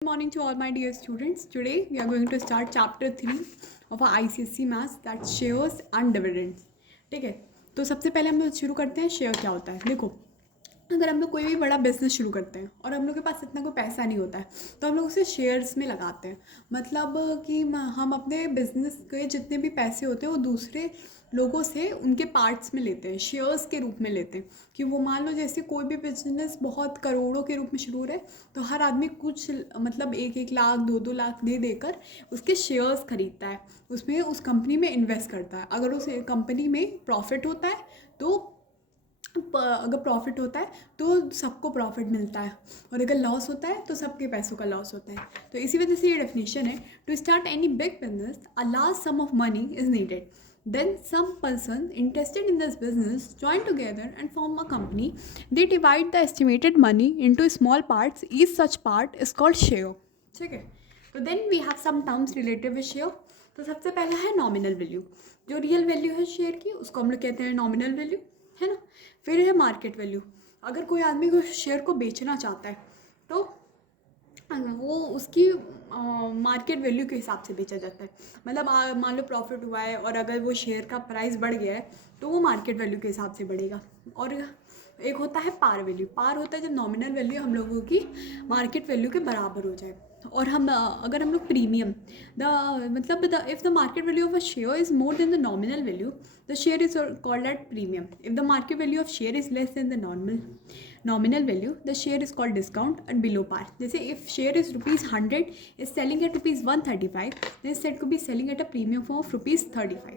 Good morning to all my dear students. Today we are going to start chapter 3 of our ICSE maths, that's shares and dividends. ठीक है, तो सबसे पहले हम लोग शुरू करते हैं शेयर क्या होता है। देखो, अगर हम लोग कोई भी बड़ा बिजनेस शुरू करते हैं और हम लोग के पास इतना कोई पैसा नहीं होता है तो हम लोग उसे शेयर्स में लगाते हैं। मतलब कि हम अपने बिजनेस के जितने भी पैसे होते हैं वो दूसरे लोगों से उनके पार्ट्स में लेते हैं, शेयर्स के रूप में लेते हैं। कि वो मान लो जैसे कोई भी बिजनेस बहुत करोड़ों के रूप में शुरू हो रहा है तो हर आदमी कुछ मतलब 1-1 लाख 2-2 लाख दे देकर उसके शेयर्स खरीदता है, उसमें उस कंपनी में इन्वेस्ट करता है। अगर उस कंपनी में प्रॉफिट होता है तो अगर प्रॉफिट होता है तो सबको प्रॉफिट मिलता है, और अगर लॉस होता है तो सबके पैसों का लॉस होता है। तो इसी वजह से ये डेफिनेशन है, to start any big business a large sum of money is needed, then some person interested in this business join together and form a company. They divide the estimated money into small parts. Each such part is called share. ठीक है, तो then we have some terms related with share. तो सबसे पहला है nominal value, जो real value है share की उसको हम लोग कहते हैं नॉमिनल वैल्यू, है ना। फिर है मार्केट वैल्यू, अगर कोई आदमी को शेयर को बेचना चाहता है तो वो उसकी मार्केट वैल्यू के हिसाब से बेचा जाता है। मतलब मान लो प्रॉफिट हुआ है और अगर वो शेयर का प्राइस बढ़ गया है तो वो मार्केट वैल्यू के हिसाब से बढ़ेगा। और एक होता है पार वैल्यू, पार होता है जब नॉमिनल वैल्यू हम लोगों की मार्केट वैल्यू के बराबर हो जाए। और हम अगर हम लोग प्रीमियम मतलब if the market value of a share is more than the nominal value the share is called at premium. If the market value of share is less than the nominal value, the share is called discount and below par. जैसे if share is rupees 100 is selling at rupees 135, then it's said to be selling at a premium of rupees 35.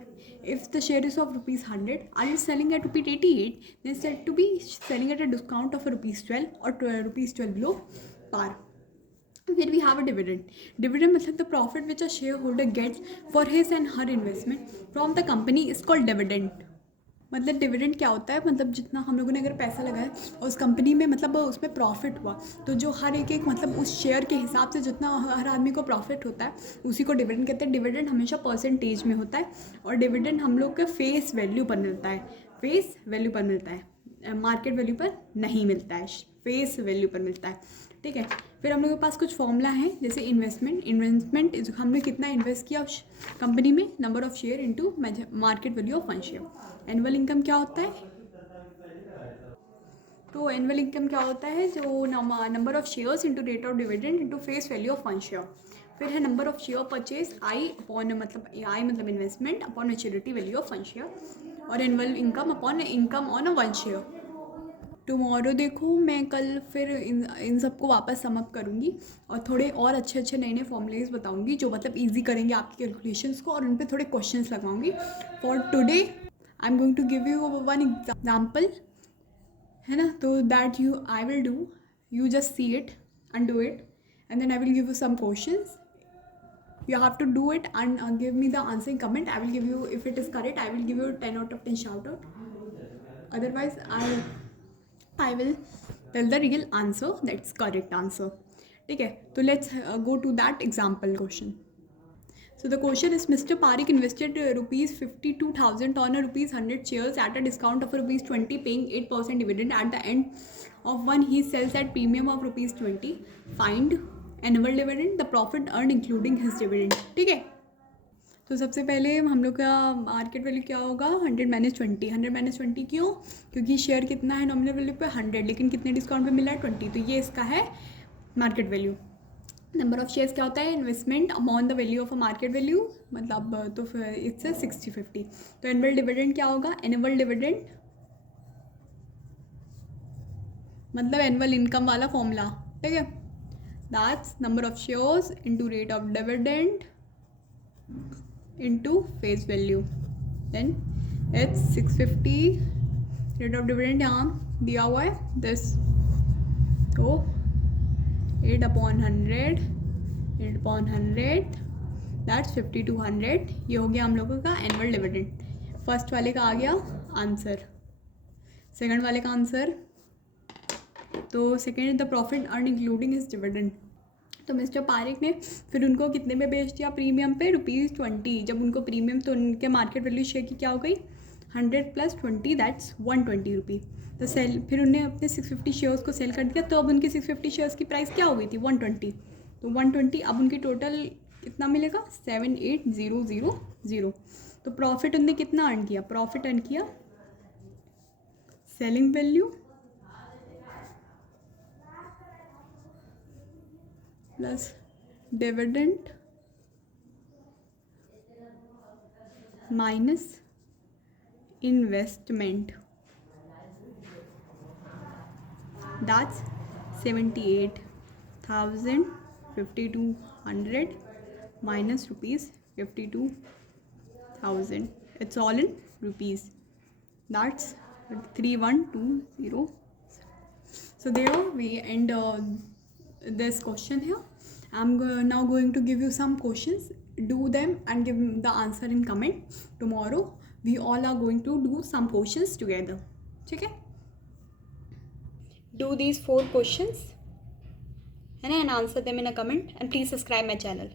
If the share is of rupees 100 and is selling at rupees 88, then it's said to be selling at a discount of rupees 12 or rupees 12 below par. Then we have a dividend. Dividend मतलब the profit which a shareholder gets for his and her investment from the company is called dividend. मतलब dividend क्या होता है, मतलब जितना हम लोगों ने अगर पैसा लगाया और उस कंपनी में मतलब उसमें प्रॉफिट हुआ तो जो हर एक मतलब उस शेयर के हिसाब से जितना हर आदमी को प्रॉफिट होता है उसी को डिविडेंड कहते हैं। डिविडेंड हमेशा परसेंटेज में होता है और डिविडेंड हम लोग के फेस वैल्यू पर मिलता है, फेस वैल्यू पर मिलता है, मार्केट वैल्यू पर नहीं मिलता है, फेस वैल्यू पर मिलता है। ठीक है, फिर हम लोग के पास कुछ फॉर्मूला है, जैसे इन्वेस्टमेंट हमने कितना इन्वेस्ट किया उस कंपनी में, number of share into market value of one share. Annual income क्या होता है, तो एनुअल इनकम क्या होता है, जो number of shares into rate of dividend into face value of one share. फिर है number of share purchase I upon मतलब investment upon maturity value of one share, और annual income upon income on a one share. Tomorrow देखो मैं कल फिर इन सबको वापस सम अप करूँगी और थोड़े और अच्छे अच्छे नए नए फॉर्मूलेज बताऊँगी जो मतलब इजी करेंगे आपकी कैलकुलेशंस को, और उन पे थोड़े क्वेश्चंस लगाऊंगी। For today I am going to give you one example, है ना। तो that you I will do, you just see it and do it and then I will give you some questions. You have to do it and give me the answering comment. I will give you, if it is correct, I will give you 10 out of 10 shout out. Otherwise, I will tell the real answer, that's correct answer. ठीक है, तो let's go to that example question. So the question is, Mr. Parik invested rupees 52,000 on a rupees 100 shares at a discount of rupees 20, paying 8% dividend. At the end of one, he sells at premium of rupees 20. Find annual dividend, the profit earn including his dividend. ठीक है, तो सबसे पहले हम लोग का market value क्या होगा, 100 माइनस 20। 100 माइनस 20 क्यों, क्योंकि शेयर कितना है नॉमिनल वैल्यू पे 100, लेकिन कितने डिस्काउंट पे मिला है 20, तो ये इसका है market value. Number of shares क्या होता है, investment upon the value of a market value, मतलब तो फिर इट्स 60-50। तो एनुअल डिविडेंड क्या होगा, एनुअल डिविडेंड मतलब एनुअल इनकम वाला फॉर्मूला। ठीक है, that's number of shares into rate of dividend into face value, then it's 650, rate of dividend यहाँ दिया हुआ है this, तो 8/100, 8/100 that's 5200। ये हो गया हम लोगों का एनुअल डिविडेंड। फर्स्ट वाले का आ गया आंसर, सेकंड वाले का आंसर, तो second the profit earn including his dividend. तो मिस्टर पारिक ने फिर उनको कितने में बेच दिया, प्रीमियम पे रुपीज़ 20। जब उनको प्रीमियम, तो उनके मार्केट वैल्यू शेयर की क्या हो गई, 100 + 20 दैट्स 120 रुपी। तो सेल, फिर उन्हें अपने 650 शेयर्स को सेल कर दिया, तो अब उनके 650 शेयर्स की प्राइस क्या हो गई थी, 120। तो 120, अब उनकी टोटल कितना मिलेगा 78,000. तो प्रॉफिट उनने कितना अर्न किया, प्रॉफिट अर्न किया selling value plus dividend minus investment, that's 78,5200 minus rupees 52,000. It's all in rupees. That's 3120. So there we end this question here. I'm now going to give you some questions. Do them and give the answer in comment. Tomorrow we all are going to do some questions together. Okay? Do these 4 questions and answer them in a comment, and please subscribe my channel.